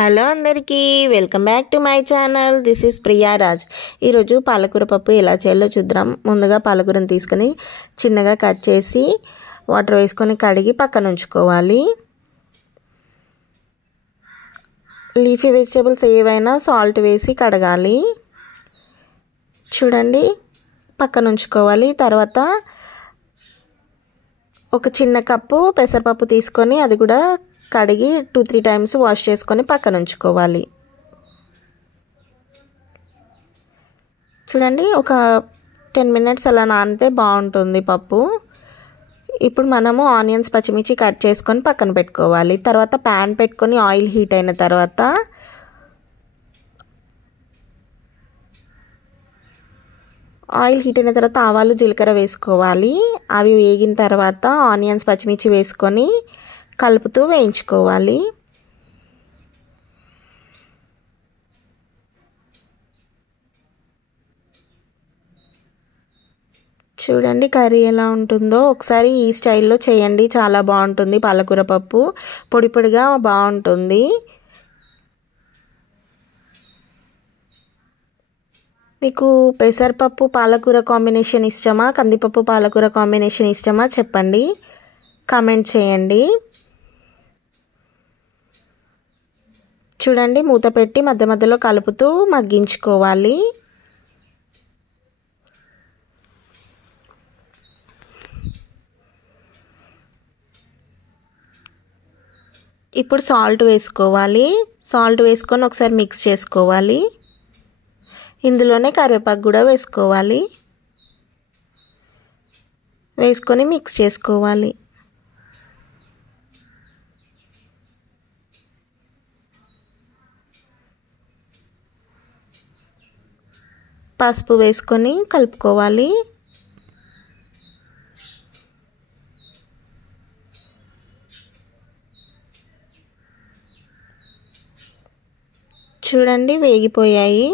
Hello అందరికీ welcome back to my channel. This is Priya Raj. ఈరోజు పాలకూర పప్పు ఎలా చేయాలో చూద్దాం. ముందుగా పాలకూరను తీసుకొని చిన్నగా కట్ చేసి వాటర్ వేసుకొని కడిగి పక్కన ఉంచుకోవాలి. లీఫీ వెజిటేబుల్స్ ఏవైనా సాల్ట్ వేసి కడగాలి. చూడండి, పక్కన ఉంచుకోవాలి. తర్వాత ఒక చిన్న కప్పు పెసరపప్పు తీసుకొని అది కూడా కడిగి 2-3 టైమ్స్ వాష్ చేసుకొని పక్కన ఉంచుకోవాలి. చూడండి, ఒక 10 మినిట్స్ అలా నానితే బాగుంటుంది పప్పు. ఇప్పుడు మనము ఆనియన్స్, పచ్చిమిర్చి కట్ చేసుకొని పక్కన పెట్టుకోవాలి. తర్వాత ప్యాన్ పెట్టుకొని ఆయిల్ హీట్ అయిన తర్వాత ఆవాలు, జీలకర్ర వేసుకోవాలి. అవి వేగిన తర్వాత ఆనియన్స్, పచ్చిమిర్చి వేసుకొని కలుపుతూ వేయించుకోవాలి. చూడండి కర్రీ ఎలా ఉంటుందో. ఒకసారి ఈ స్టైల్లో చేయండి, చాలా బాగుంటుంది. పాలకూర పప్పు పొడి పొడిగా బాగుంటుంది. మీకు పెసరపప్పు పాలకూర కాంబినేషన్ ఇష్టమా, కందిపప్పు పాలకూర కాంబినేషన్ ఇష్టమా చెప్పండి, కామెంట్ చేయండి. చూడండి, మూత పెట్టి మధ్య మధ్యలో కలుపుతూ మగ్గించుకోవాలి. ఇప్పుడు సాల్ట్ వేసుకోవాలి. సాల్ట్ వేసుకొని ఒకసారి మిక్స్ చేసుకోవాలి. ఇందులోనే కరివేపాకు కూడా వేసుకోవాలి. వేసుకొని మిక్స్ చేసుకోవాలి. పసుపు వేసుకొని కలుపుకోవాలి. చూడండి, వేగిపోయాయి.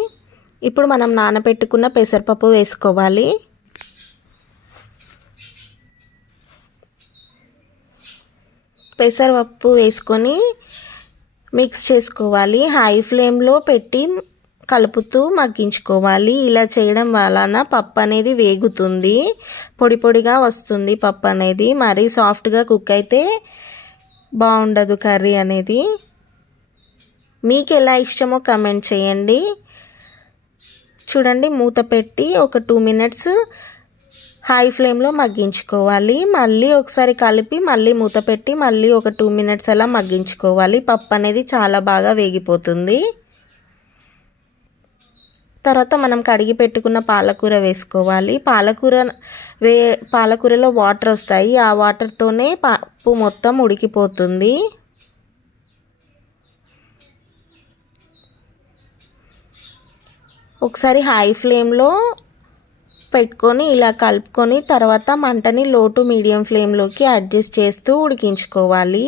ఇప్పుడు మనం నానబెట్టుకున్న పెసరపప్పు వేసుకోవాలి. పెసరపప్పు వేసుకొని మిక్స్ చేసుకోవాలి. హై ఫ్లేమ్లో పెట్టి కలుపుతూ మగ్గించుకోవాలి. ఇలా చేయడం వలన పప్పు అనేది వేగుతుంది, పొడి పొడిగా వస్తుంది పప్పు అనేది. మరీ సాఫ్ట్గా కుక్ అయితే బాగుండదు కర్రీ అనేది. మీకు ఎలా ఇష్టమో కమెంట్ చేయండి. చూడండి, మూత పెట్టి ఒక 2 మినిట్స్ హై ఫ్లేమ్లో మగ్గించుకోవాలి. మళ్ళీ ఒకసారి కలిపి మళ్ళీ మూత పెట్టి మళ్ళీ ఒక 2 మినిట్స్ అలా మగ్గించుకోవాలి. పప్పు అనేది చాలా బాగా వేగిపోతుంది. తర్వాత మనం కడిగి పెట్టుకున్న పాలకూర వేసుకోవాలి. పాలకూరలో వాటర్ వస్తాయి, ఆ వాటర్తోనే పప్పు మొత్తం ఉడికిపోతుంది. ఒకసారి హై ఫ్లేమ్లో పెట్టుకొని ఇలా కలుపుకొని తర్వాత మంటని లో టు మీడియం ఫ్లేమ్లోకి అడ్జస్ట్ చేస్తూ ఉడికించుకోవాలి.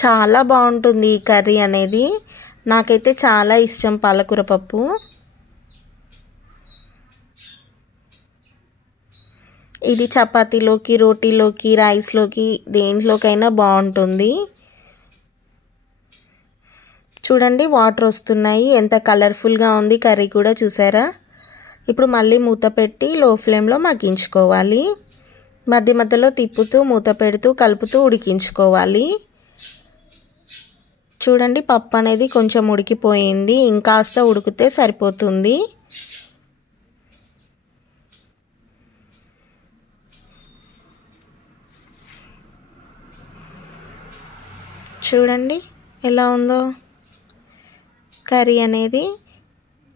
చాలా బాగుంటుంది ఈ కర్రీ అనేది. నాకైతే చాలా ఇష్టం పాలకూర పప్పు. ఇది చపాతీలోకి, రోటీలోకి, రైస్లోకి, దేంట్లోకైనా బాగుంటుంది. చూడండి, వాటర్ వస్తున్నాయి, ఎంత కలర్ఫుల్గా ఉంది కర్రీ కూడా, చూసారా. ఇప్పుడు మళ్ళీ మూత పెట్టి లో ఫ్లేమ్లో మగ్గించుకోవాలి. మధ్య మధ్యలో తిప్పుతూ మూత పెడుతూ కలుపుతూ ఉడికించుకోవాలి. చూడండి, పప్పు అనేది కొంచెం ఉడికిపోయింది, ఇంకాస్త ఉడికితే సరిపోతుంది. చూడండి ఎలా ఉందో కర్రీ అనేది.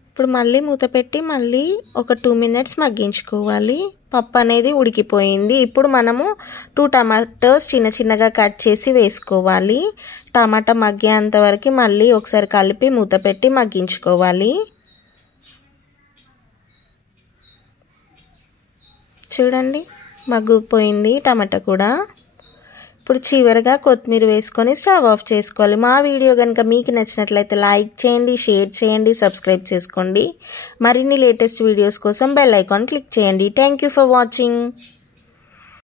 ఇప్పుడు మళ్ళీ మూత పెట్టి మళ్ళీ ఒక 2 మినిట్స్ మగ్గించుకోవాలి. పప్పు అనేది ఉడికిపోయింది. ఇప్పుడు మనము 2 టమాటోస్ చిన్న చిన్నగా కట్ చేసి వేసుకోవాలి. టమాటా మగ్గేంత వరకు మళ్ళీ ఒకసారి కలిపి మూత పెట్టి మగ్గించుకోవాలి. చూడండి, మగ్గిపోయింది టమాటా కూడా. ఇప్పుడు చివరగా కొత్తిమీర వేసుకొని స్టవ్ ఆఫ్ చేసుకోవాలి. మా వీడియో కనుక మీకు నచ్చినట్లయితే లైక్ చేయండి, షేర్ చేయండి, సబ్స్క్రైబ్ చేసుకోండి. మరిన్ని లేటెస్ట్ వీడియోస్ కోసం బెల్ ఐకాన్ క్లిక్ చేయండి. Thank you for watching.